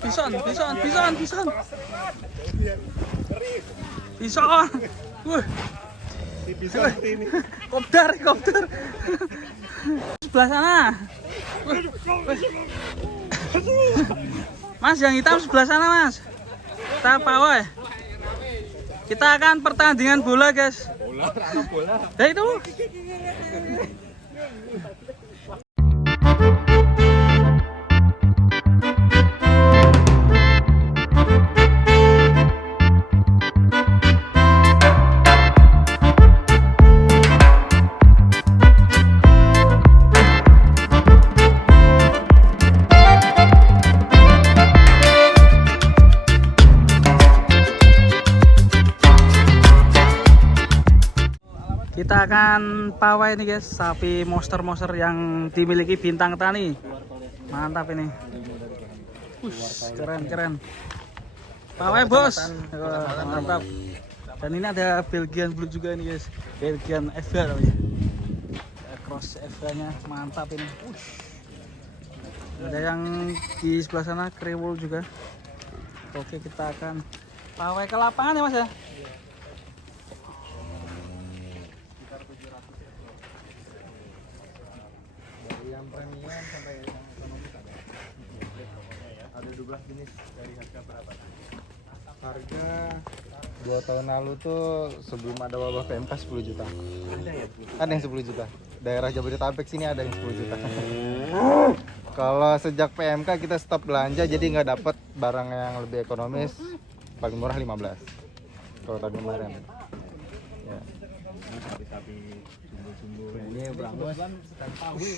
Bison. Bison. Kopdar. Sebelah sana. Mas, yang hitam sebelah sana, Mas. Kita pawai. Kita akan pertandingan bola, guys. Bola. Ya itu. Kita akan pawai nih guys, sapi monster yang dimiliki Bintang Tani. Mantap ini. Keren. Pawai bos. Mantap. Dan ini ada Belgian Blue juga nih guys. Belgian FH namanya. Cross FH-nya mantap ini. Ada yang di sebelah sana Krewol juga. Oke, kita akan pawai ke lapangan ya Mas ya. Yang premium sampai yang ekonomis ada 12 jenis. Dari harga berapa? Harga 2 tahun lalu tuh sebelum ada wabah PMK 10 juta. Ada ya? Ada yang 10 juta. Daerah Jabodetabek sini ada yang 10 juta. Kalau sejak PMK kita stop belanja, jadi nggak dapat barang yang lebih ekonomis. Paling murah 15. Kalau tahun kemarin. Ya. Ini berangus kan pawe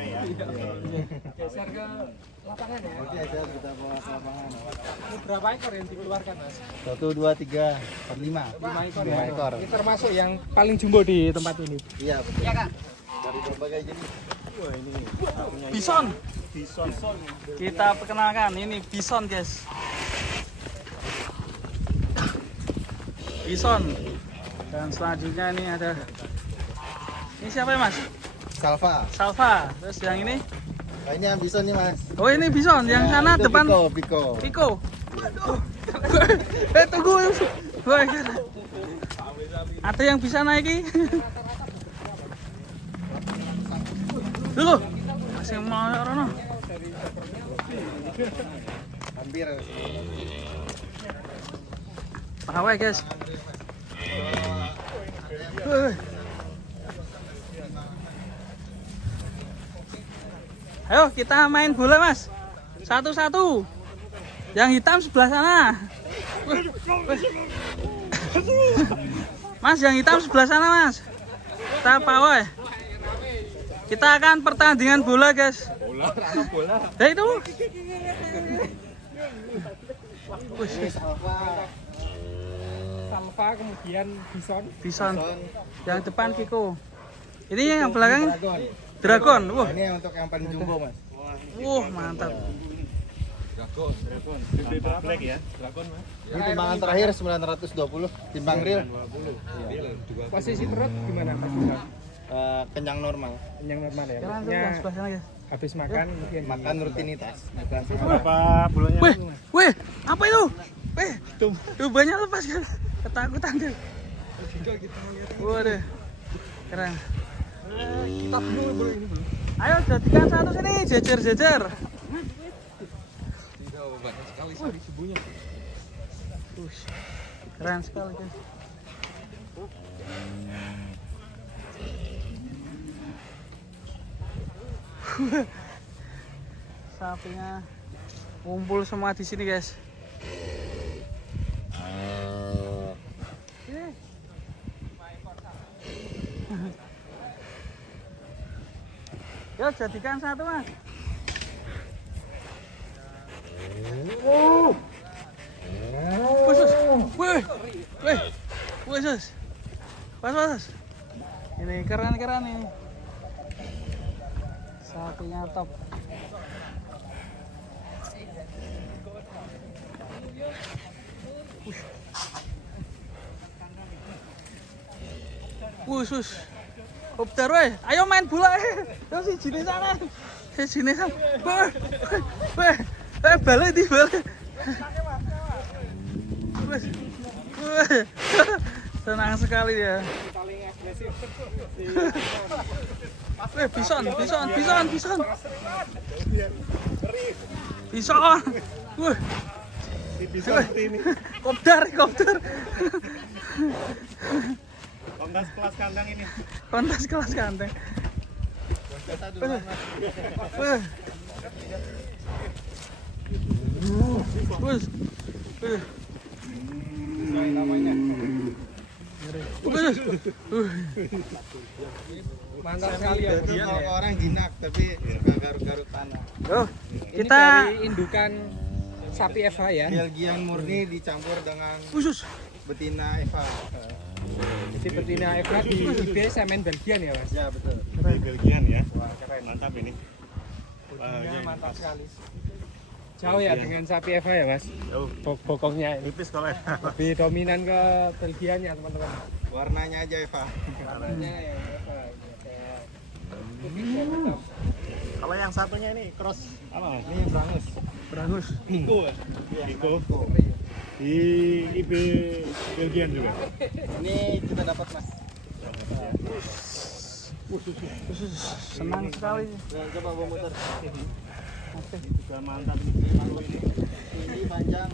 ya. Geser ke lapangan ya. Oke, kita bawa ke lapangan. Ini berapa ekor yang dikeluarkan Mas? 1, 2, 3, 4, 5. 5 ekor 5 ya. ekor. Ini termasuk yang paling jumbo di tempat ini. Iya, betul. Iya, Kak. Dari berbagai jenis. Wah, ini Bison. Kita perkenalkan, ini bison guys. Bison. Dan selanjutnya ini ada, ini siapa ya Mas? Salva. Terus yang ini? Nah, ini yang bison nih, Mas. Oh ini bison, yang sana Itu depan Piko. Piko. Tunggu. Wah, ada yang bisa naiki? Dulu. Masih mau orang. Hampir. Pawai guys. Ayo kita main bola Mas. Satu-satu. Yang hitam sebelah sana. Mas, yang hitam sebelah sana Mas. Kita pawai. Kita akan pertandingan bola guys. Bola. Ya itu. Salva, kemudian Bison. Yang depan Kiko. Ini yang belakang Dragon. Wah. Ini untuk yang paling jumbo, Mas. Mantap. Dragon. Black ya. Dragon, Mas. Ini timbangan terakhir 920, timbang real. Posisi perut gimana Mas? Kenyang normal. Yang normal ya. Sekarang Maksudnya yang sebelah sana guys. habis makan mungkin Makan rutinitas. berapa bulannya? Weh, apa itu? Weh, tuh banyak lepas kan? Ketakutan dia. Waduh, keren. Kita belum ini belum. Ayo jadikan satu sini, jejer. Banyak sekali sapi subuhnya. Keren sekali guys. Sapinya kumpul semua di sini guys. Yuk jadikan satu Mas. Wih, pas. Ini keren nih. Sapinya top. Sus. Kopdar weh. Ayo main bola. Yo si jine sana. Si jine sana. balik. Wes. Senang sekali ya. Paling agresif. Bison. Bison. Wah. Bison ini. Kopdar. Kontes kelas kandang ini. Kontes kelas kandang. Wah. Namanya. Mantap sekali ya. Kalau orang jinak tapi suka garuk-garuk tanah. Oh, Ini kita dari indukan sapi FH ya. Belgian murni dicampur dengan khusus. betina Eva. Jadi betina FH di IB semen Belgian ya Mas. Ya betul. Di Belgian ya. Wah, keren. Mantap ini. Betinanya mantap sekali. Jauh ya dengan sapi FH ya Mas. Bokongnya tipis kalau lebih dominan ke Belgian ya teman-teman. Warnanya aja Eva. Warnanya ya FH. Kalau yang satunya ini cross Apa Mas? Ini Brangus. Bagus. Iko ya? Iko. Di IB Belgian juga. Ini kita dapat Mas. Khusus. Senang sekali. Ya, coba bawa muter. Juga mantap ini. Ini panjang.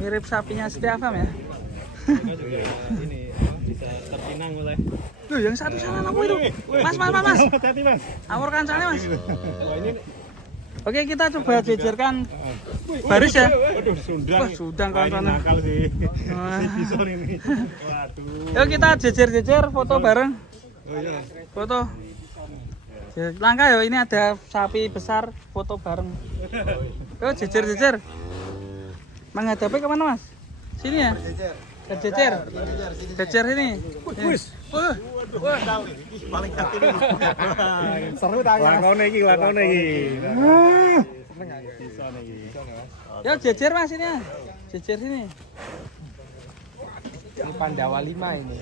Mirip sapinya Setiafam ya. Ini bisa terpinang oleh. Loh, yang satu sana apa itu? Mas. Hati-hati Mas. Awarkan sana, Mas. Wah, ini Oke, kita coba jejerkan baris ya. waduh sundang. Wah, sundang Wah, ini kawan-kawan. nakal sih. Wah. Si bison ini. Waduh. Yuk kita jejer foto bareng. Oh iya. Foto. Langkah ya, ini ada sapi besar, foto bareng. Yuk jejer. Menghadapnya kemana Mas? Sini ya? Jejer. Jejer. Sini. Jejer sini. Wis. Wah. paling hati ini. Seru tanya. Lakone iki. Seneng aku. Bison iki. Yuk jejer Mas ini ya. Jejer sini. Ini Pandawa 5 ini.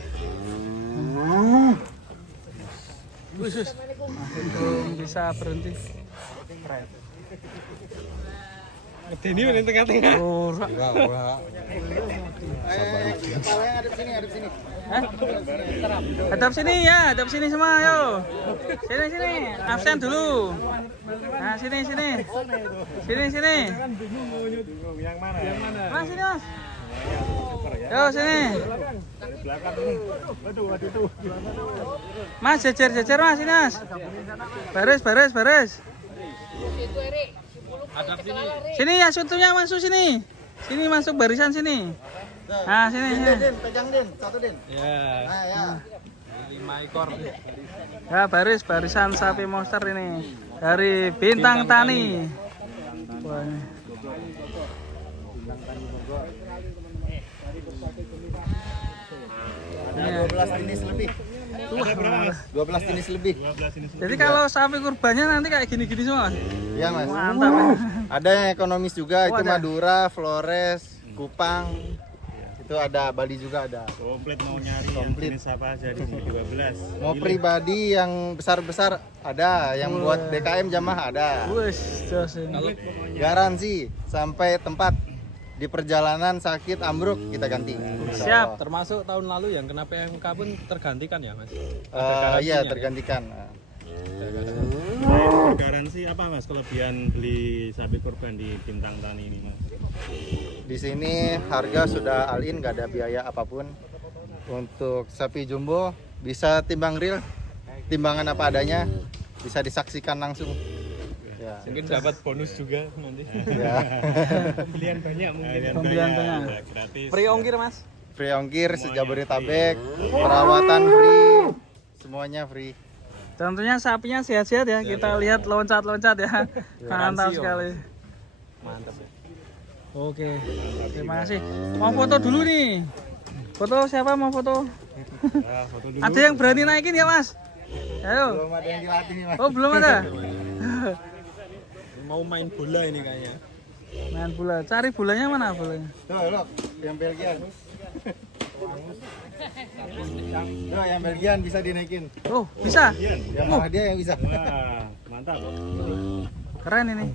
Khusus. Belum bisa berhenti. Ini di tengah-tengah. Oh, Kepalanya hadap sini. Hah? Hadap sini semua, yo. Sini. Absen dulu. Nah, sini. Sini. Yang mana? Mas, sini, Mas. Yo, sini. Belakang ini. Waduh tuh. Mas, jejer Mas, sini, Mas. Baris. Sini ya, suntunya masuk sini. Sini masuk barisan sini. Nah, sini. Din, pegang Din, satu Din. Ya. Nah, ya. 5 ekor. Ya, barisan sapi monster ini dari Bintang Tani. Wah, ini. Ada 12 jenis lebih. Ada berapa Mas? 12 jenis lebih. 12 ini. Jadi kalau sapi kurbannya nanti kayak gini-gini semua. Mas? Iya, Mas. Mantap. Ya. Ada yang ekonomis juga, itu ada. Madura, Flores, Kupang. Itu ada Bali juga ada. Komplit mau nyari yang Komplit. jenis apa aja di sini 12. Mau pribadi yang besar-besar ada, yang buat DKM jamaah ada. Wes, jos ini. Garansi sampai tempat di perjalanan sakit ambruk kita ganti. Siap. Termasuk tahun lalu yang kena PMK pun tergantikan ya Mas? Iya, tergantikan. Garansi apa Mas kelebihan beli sapi kurban di Bintang Tani ini Mas? Di sini harga sudah all-in, nggak ada biaya apapun. Untuk sapi jumbo bisa timbang real, timbangan apa adanya, bisa disaksikan langsung. Ya. Mungkin dapat bonus juga nanti. Ya. Pembelian banyak mungkin. Pembelian banyak. Ya, gratis. Free ongkir Mas? Free ongkir sejabodetabek, perawatan free, semuanya free. Tentunya sapinya sehat-sehat ya. Kita lihat loncat-loncat ya. Mantap Garansi, sekali. Mantap ya. Oke. Terima kasih. Mau foto dulu nih. Foto siapa mau foto? Ya, foto dulu. Ada yang berani naikin ya, Mas? Ayo. Belum ada yang dilatih nih, Mas. Oh, belum ada. Mau main bola ini kayaknya. Main bola. Cari bolanya mana bolanya? Tuh, loh, yang Belgian. Nah, yang Belgian bisa dinaikin. Oh, bisa. Yang malah dia yang bisa. Wah, mantap. Keren ini.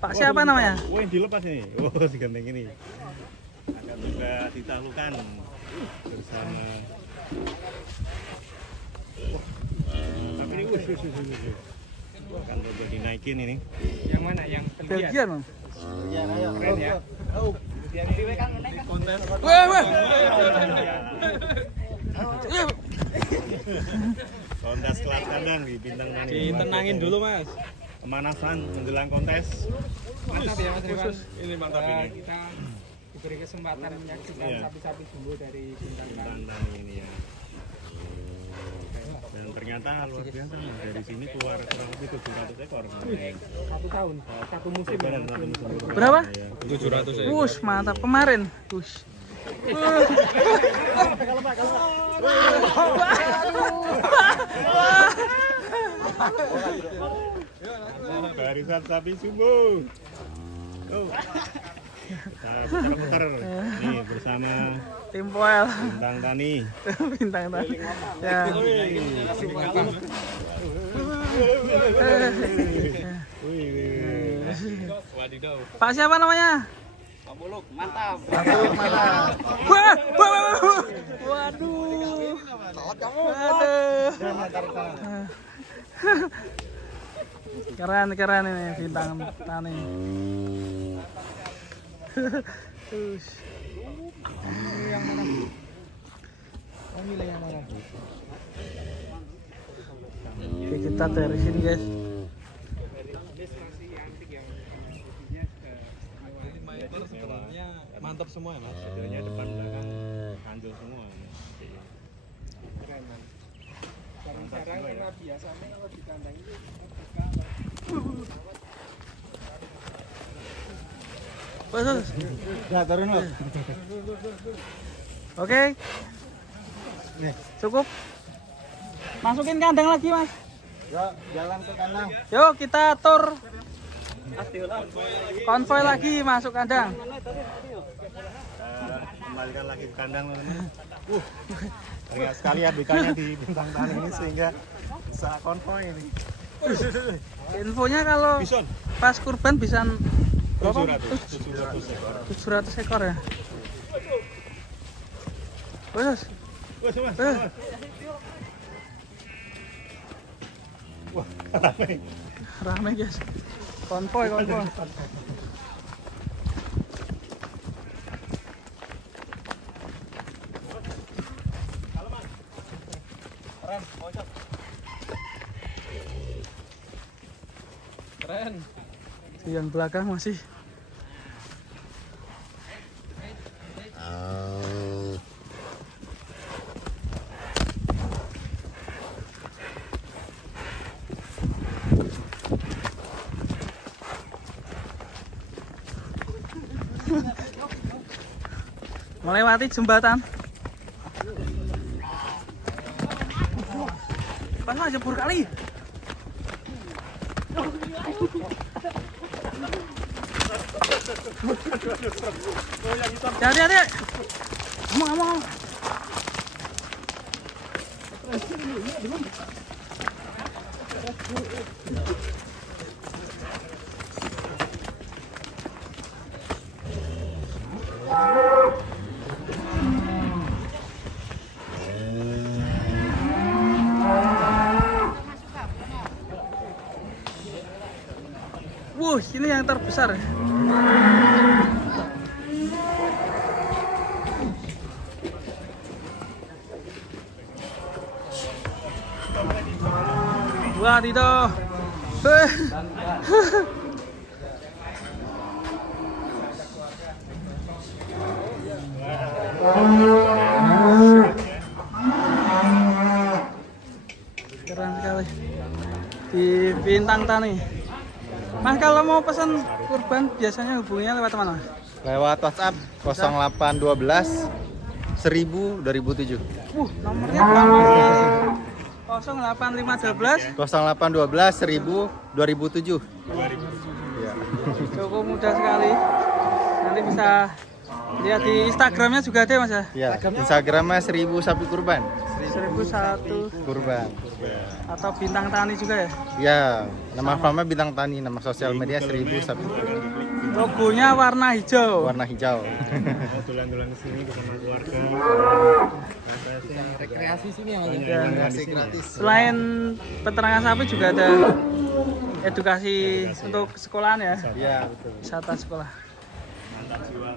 Pak siapa namanya? Oh, yang dilepas ini. Oh, si ganteng ini. Akan juga ditaklukkan bersama. Tapi ini akan coba dinaikin ini. Yang mana? Yang Belgia. Belgian, Bang. Ya, ayo. Keren ya. Wah, wah. Kontes kelas kandang di Bintang Tani. Ditenangin dulu mas. Pemanasan menjelang kontes. Mantap ya Mas Irwan. Ini mantap Eh, ini. kita diberi kesempatan menyaksikan Iya. sapi-sapi jumbo dari Bintang Tani. Bintang Tani ini ya. Dan ternyata luar biasa nih. Dari sini keluar kurang lebih 700 ekor. 1 tahun, 1 musim. Benar, satu musim. Berapa? Iya. 700 ya. Wush, mantap kemarin. Wush. Barisan sapi subuh. Oh. Kita putar nih bersama Tim Poel. Bintang Tani. Bintang tadi. Ya. Wadidaw. Pak siapa namanya? Pak Buluk, mantap. Wah, wah, wah, wah. Waduh. Waduh. Keren ini Bintang Tani. Terus. Oke, kita dari sini guys. Sebenarnya mantap semua ya mas. Modelnya depan belakang kanjul semua. Keren, Mas. Jarang-jarang karena biasanya kalau di kandang itu Bagus. Ya, turun loh. Oke. Cukup. Masukin kandang lagi, Mas. Yuk, jalan ke kandang. Yuk, kita tur. Konvoy lagi masuk kandang. Kembalikan lagi ke kandang teman-teman. Terlihat sekali ABK-nya di Bintang Tani ini sehingga bisa konvoy ini. Infonya kalau Bison pas kurban bisa berapa? 700 ekor. 700 ekor ya. Bagus. Wah, mas. Wah, ramai. Rame guys. Konvoy. Keren. Di yang belakang masih melewati jembatan. Pas aja jebur kali. Hati-hati. Mau. Wuh, ini yang terbesar. Wah, tidak. Keren sekali. Di Bintang Tani. Mas, kalau mau pesan kurban biasanya hubunginya lewat mana? Lewat WhatsApp 0812 1000 2007. Nomornya berapa? 08512 0812 1000 2007. Iya. cukup mudah sekali. Nanti bisa Lihat di Instagramnya juga ada mas ya. Ya, Instagramnya 1000 sapi kurban. 1001 Kurban. atau bintang tani juga ya. Ya, nama farmnya Bintang Tani, nama sosial media 1000 sapi kurban. Logonya warna hijau. Warna hijau. Tulan-tulan di sini bersama keluarga. Rekreasi sini ya mas. Rekreasi gratis. Selain peternakan sapi juga ada edukasi untuk sekolahan ya. Iya, betul. Wisata sekolah. Mantap jiwa.